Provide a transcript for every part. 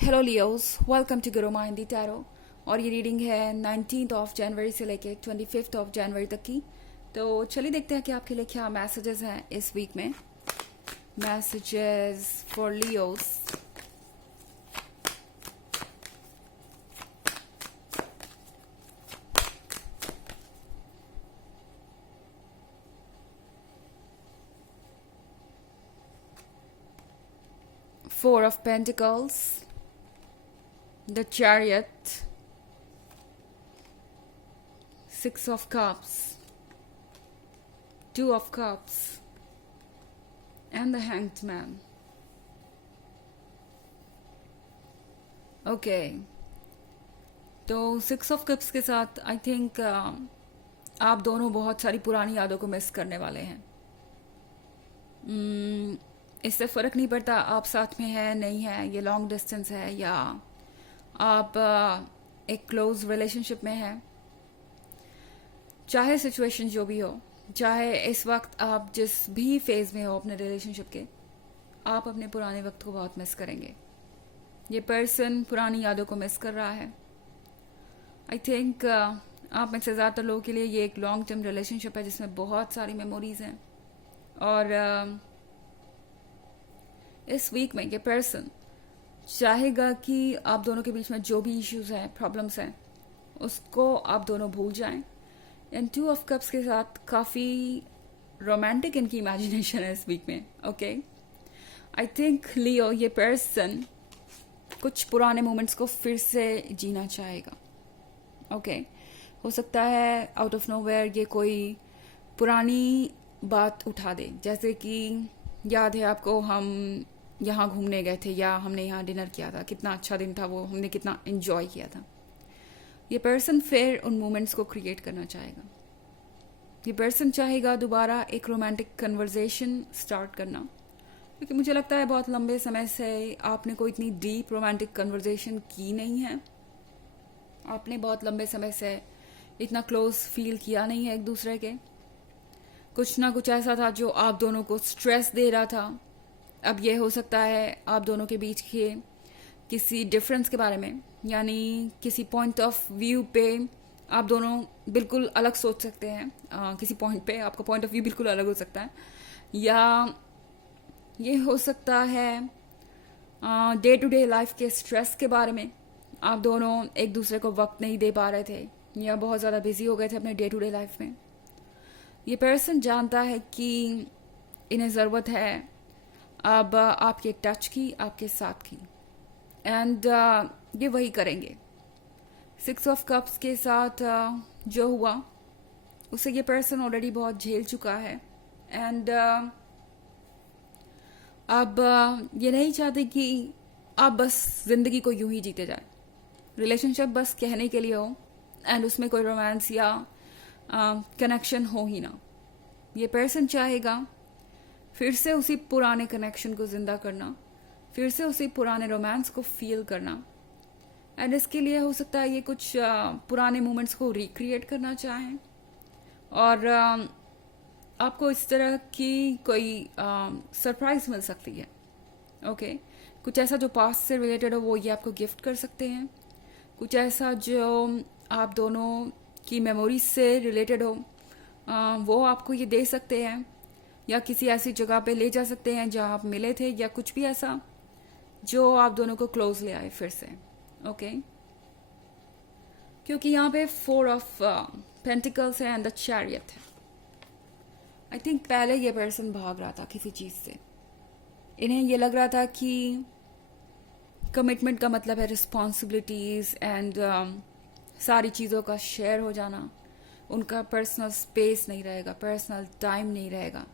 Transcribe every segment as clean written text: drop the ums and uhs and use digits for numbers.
Hello Leos, welcome to Guru माहिंदी tarot. और ये reading है 19th ऑफ जनवरी से लेके 25th ऑफ जनवरी तक की। तो चलिए देखते हैं कि आपके लिए क्या मैसेजेस हैं इस वीक में। Messages for Leos. Four of pentacles, the chariot, six of cups, two of cups and the hanged man. Okay, तो सिक्स ऑफ कप्स के साथ आई थिंक आप दोनों बहुत सारी पुरानी यादों को मिस करने वाले हैं। इससे फ़र्क नहीं पड़ता आप साथ में है नहीं है, ये लॉन्ग डिस्टेंस है या आप एक क्लोज रिलेशनशिप में है। चाहे सिचुएशन जो भी हो, चाहे इस वक्त आप जिस भी फेज़ में हो अपने रिलेशनशिप के, आप अपने पुराने वक्त को बहुत मिस करेंगे। ये पर्सन पुरानी यादों को मिस कर रहा है। आई थिंक आप में से ज़्यादातर लोगों के लिए ये एक लॉन्ग टर्म रिलेशनशिप है जिसमें बहुत सारी मेमोरीज हैं। और इस वीक में ये पर्सन चाहेगा कि आप दोनों के बीच में जो भी इश्यूज हैं, प्रॉब्लम्स हैं, उसको आप दोनों भूल जाएं। एंड टू ऑफ कप्स के साथ काफ़ी रोमांटिक इनकी इमेजिनेशन है इस वीक में। ओके, आई थिंक लियो, ये पर्सन कुछ पुराने मोमेंट्स को फिर से जीना चाहेगा। ओके, हो सकता है आउट ऑफ नोवेयर ये कोई पुरानी बात उठा दे, जैसे कि याद है आपको हम यहाँ घूमने गए थे या हमने यहाँ डिनर किया था, कितना अच्छा दिन था वो, हमने कितना एंजॉय किया था। ये पर्सन फिर उन मोमेंट्स को क्रिएट करना चाहेगा। ये पर्सन चाहेगा दोबारा एक रोमांटिक कन्वर्जेशन स्टार्ट करना, क्योंकि मुझे लगता है बहुत लंबे समय से आपने कोई इतनी डीप रोमांटिक कन्वर्जेशन की नहीं है। आपने बहुत लंबे समय से इतना क्लोज फील किया नहीं है एक दूसरे के। कुछ ना कुछ ऐसा था जो आप दोनों को स्ट्रेस दे रहा था। अब ये हो सकता है आप दोनों के बीच के किसी डिफरेंस के बारे में, यानी किसी पॉइंट ऑफ व्यू पे आप दोनों बिल्कुल अलग सोच सकते हैं। किसी पॉइंट पे आपका पॉइंट ऑफ व्यू बिल्कुल अलग हो सकता है, या ये हो सकता है डे टू डे लाइफ के स्ट्रेस के बारे में। आप दोनों एक दूसरे को वक्त नहीं दे पा रहे थे या बहुत ज़्यादा बिजी हो गए थे अपने डे टू डे लाइफ में। ये पर्सन जानता है कि इन्हें ज़रूरत है अब आपके टच की, आपके साथ की, एंड ये वही करेंगे। सिक्स ऑफ कप्स के साथ जो हुआ उसे ये पर्सन ऑलरेडी बहुत झेल चुका है। एंड अब ये नहीं चाहते कि आप बस ज़िंदगी को यूं ही जीते जाए। रिलेशनशिप बस कहने के लिए हो एंड उसमें कोई रोमांस या कनेक्शन हो ही ना। ये पर्सन चाहेगा फिर से उसी पुराने कनेक्शन को जिंदा करना, फिर से उसी पुराने रोमांस को फील करना। एंड इसके लिए हो सकता है ये कुछ पुराने मोमेंट्स को रिक्रिएट करना चाहें, और आपको इस तरह की कोई सरप्राइज मिल सकती है। ओके, कुछ ऐसा जो पास्ट से रिलेटेड हो वो ये आपको गिफ्ट कर सकते हैं। कुछ ऐसा जो आप दोनों की मेमोरीज से रिलेटेड हो वो आपको ये दे सकते हैं, या किसी ऐसी जगह पे ले जा सकते हैं जहाँ आप मिले थे, या कुछ भी ऐसा जो आप दोनों को क्लोज ले आए फिर से। ओके, क्योंकि यहाँ पे फोर ऑफ पेंटिकल्स है एंड द चैरियट है। आई थिंक पहले ये पर्सन भाग रहा था किसी चीज़ से। इन्हें ये लग रहा था कि कमिटमेंट का मतलब है रिस्पॉन्सिबिलिटीज़ एंड सारी चीज़ों का शेयर हो जाना। उनका पर्सनल स्पेस नहीं रहेगा, पर्सनल टाइम नहीं रहेगा।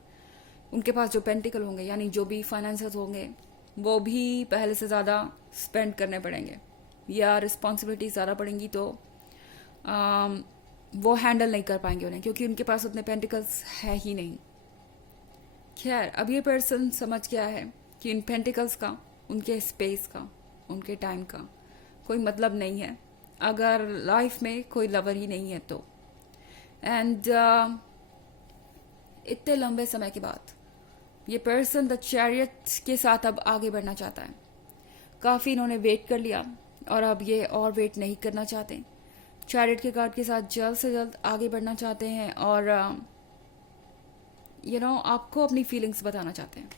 उनके पास जो पेंटिकल होंगे, यानी जो भी फाइनेंसेस होंगे, वो भी पहले से ज़्यादा स्पेंड करने पड़ेंगे, या रिस्पॉन्सिबिलिटी ज़्यादा पड़ेंगी, तो वो हैंडल नहीं कर पाएंगे उन्हें, क्योंकि उनके पास उतने पेंटिकल्स है ही नहीं। खैर, अब ये पर्सन समझ गया है कि इन पेंटिकल्स का, उनके स्पेस का, उनके टाइम का कोई मतलब नहीं है अगर लाइफ में कोई लवर ही नहीं है तो। एंड इतने लंबे समय के बाद ये पर्सन द चैरियट के साथ अब आगे बढ़ना चाहता है। काफ़ी इन्होंने वेट कर लिया और अब ये और वेट नहीं करना चाहते। चैरिट के कार्ड के साथ जल्द से जल्द आगे बढ़ना चाहते हैं और आपको अपनी फीलिंग्स बताना चाहते हैं।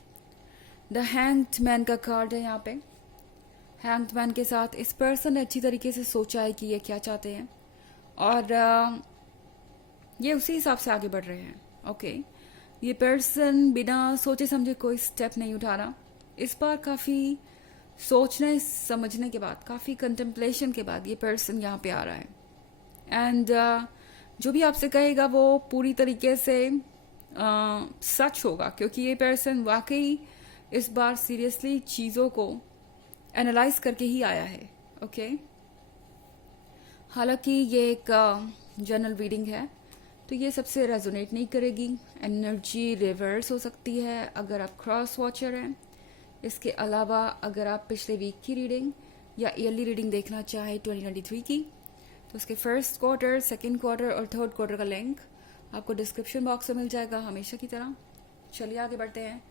द हैंग्ड मैन का कार्ड है यहाँ पे। हैंग्ड मैन के साथ इस पर्सन ने अच्छी तरीके से सोचा है कि ये क्या चाहते हैं और ये उसी हिसाब से आगे बढ़ रहे हैं। ओके, ये पर्सन बिना सोचे समझे कोई स्टेप नहीं उठा रहा। इस बार काफ़ी सोचने समझने के बाद, काफ़ी कंटेम्पलेशन के बाद ये पर्सन यहाँ पे आ रहा है। एंड जो भी आपसे कहेगा वो पूरी तरीके से सच होगा, क्योंकि ये पर्सन वाकई इस बार सीरियसली चीज़ों को एनालाइज करके ही आया है। ओके, हालांकि ये एक जनरल रीडिंग है तो ये सबसे रेजोनेट नहीं करेगी। एनर्जी रिवर्स हो सकती है अगर आप क्रॉस वॉचर हैं। इसके अलावा अगर आप पिछले वीक की रीडिंग या ईयरली रीडिंग देखना चाहें 2023 की, तो उसके फर्स्ट क्वार्टर, सेकेंड क्वार्टर और थर्ड क्वार्टर का लिंक आपको डिस्क्रिप्शन बॉक्स में मिल जाएगा हमेशा की तरह। चलिए आगे बढ़ते हैं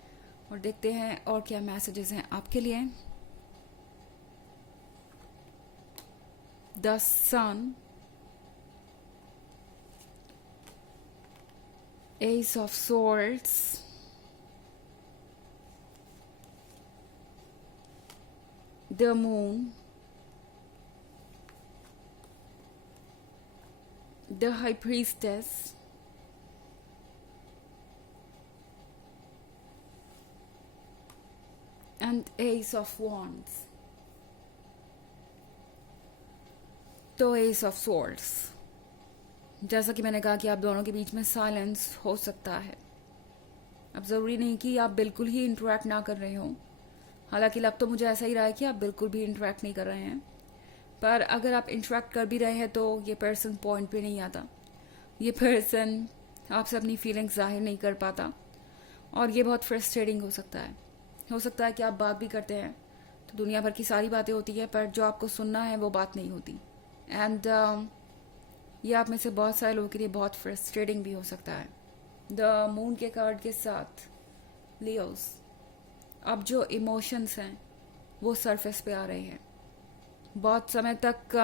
और देखते हैं और क्या मैसेजेस हैं आपके लिए। The sun, Ace of Swords, the Moon, the High Priestess, and Ace of Wands. तो Ace of Swords, जैसा कि मैंने कहा कि आप दोनों के बीच में साइलेंस हो सकता है। अब ज़रूरी नहीं कि आप बिल्कुल ही इंटरेक्ट ना कर रहे हो, हालांकि लग तो मुझे ऐसा ही रहा है कि आप बिल्कुल भी इंटरेक्ट नहीं कर रहे हैं। पर अगर आप इंटरेक्ट कर भी रहे हैं तो ये पर्सन पॉइंट पे नहीं आता। ये पर्सन आपसे अपनी फीलिंग्स जाहिर नहीं कर पाता और ये बहुत फ्रस्ट्रेटिंग हो सकता है। हो सकता है कि आप बात भी करते हैं तो दुनिया भर की सारी बातें होती है, पर जो आपको सुनना है वो बात नहीं होती। एंड ये आप में से बहुत सारे लोगों के लिए बहुत फ्रस्ट्रेटिंग भी हो सकता है। द मून के कार्ड के साथ लियोस, अब जो इमोशंस हैं वो सरफेस पे आ रहे हैं। बहुत समय तक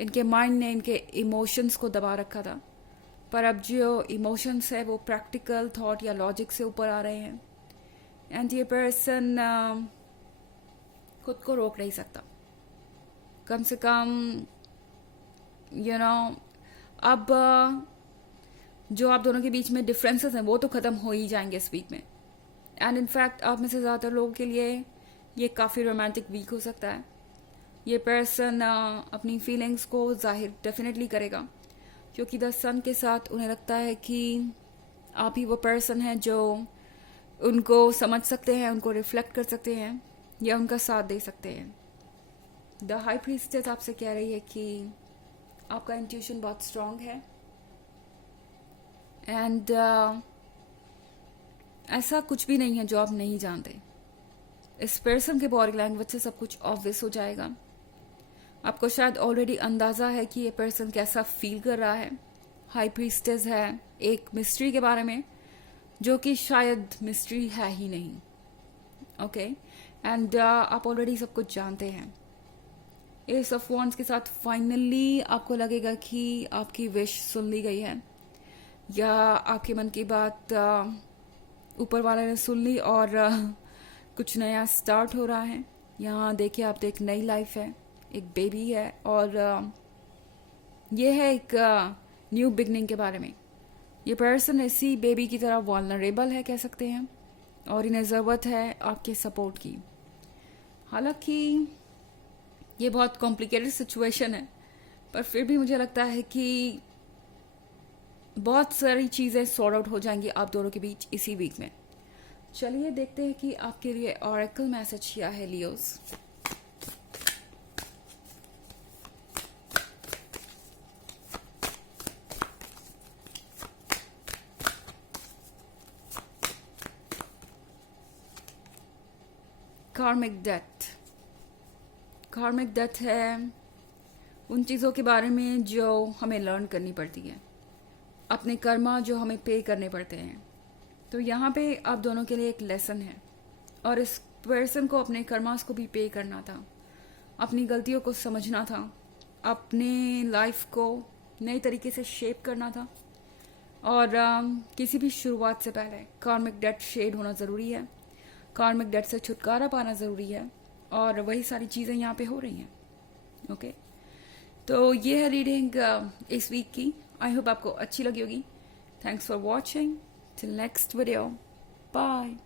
इनके माइंड ने इनके इमोशंस को दबा रखा था, पर अब जो इमोशंस है वो प्रैक्टिकल थॉट या लॉजिक से ऊपर आ रहे हैं। एंड ये पर्सन खुद को रोक नहीं सकता। कम से कम अब जो आप दोनों के बीच में डिफरेंसेस हैं वो तो ख़त्म हो ही जाएंगे इस वीक में। एंड इनफैक्ट आप में से ज़्यादातर लोगों के लिए ये काफ़ी रोमांटिक वीक हो सकता है। ये पर्सन अपनी फीलिंग्स को जाहिर डेफिनेटली करेगा, क्योंकि द सन के साथ उन्हें लगता है कि आप ही वो पर्सन है जो उनको समझ सकते हैं, उनको रिफ्लेक्ट कर सकते हैं या उनका साथ दे सकते हैं। द हाई प्रीस्टेस आपसे कह रही है कि आपका इंट्यूशन बहुत स्ट्रांग है एंड ऐसा कुछ भी नहीं है जो आप नहीं जानते। इस पर्सन के बॉडी लैंग्वेज से सब कुछ ऑब्वियस हो जाएगा। आपको शायद ऑलरेडी अंदाज़ा है कि ये पर्सन कैसा फील कर रहा है। हाई प्रीस्टेस है एक मिस्ट्री के बारे में, जो कि शायद मिस्ट्री है ही नहीं। ओके, एंड आप ऑलरेडी सब कुछ जानते हैं। एस ऑफ वॉन्ड्स के साथ फाइनली आपको लगेगा कि आपकी विश सुन ली गई है या आपके मन की बात ऊपर वाले ने सुन ली और कुछ नया स्टार्ट हो रहा है। यहाँ देखिए, आप तो एक नई लाइफ है, एक बेबी है और ये है एक न्यू बिगनिंग के बारे में। ये पर्सन इसी बेबी की तरह वल्नरेबल है कह सकते हैं और इन्हें ज़रूरत है आपके सपोर्ट की। हालांकि ये बहुत कॉम्प्लिकेटेड सिचुएशन है, पर फिर भी मुझे लगता है कि बहुत सारी चीज़ें सॉर्ट आउट हो जाएंगी आप दोनों के बीच इसी वीक में। चलिए देखते हैं कि आपके लिए ऑरेकल मैसेज क्या है लियोस। कार्मिक डेथ। कार्मिक डेथ है उन चीज़ों के बारे में जो हमें लर्न करनी पड़ती है, अपने कर्मा जो हमें पे करने पड़ते हैं। तो यहाँ पे आप दोनों के लिए एक लेसन है और इस पर्सन को अपने कर्मास को भी पे करना था, अपनी गलतियों को समझना था, अपने लाइफ को नए तरीके से शेप करना था। और किसी भी शुरुआत से पहले कार्मिक डेट शेड होना ज़रूरी है, कार्मिक डेट से छुटकारा पाना ज़रूरी है, और वही सारी चीज़ें यहाँ पे हो रही हैं। ओके, तो ये है रीडिंग इस वीक की। आई होप आपको अच्छी लगी होगी। Thanks for watching, till next video, bye.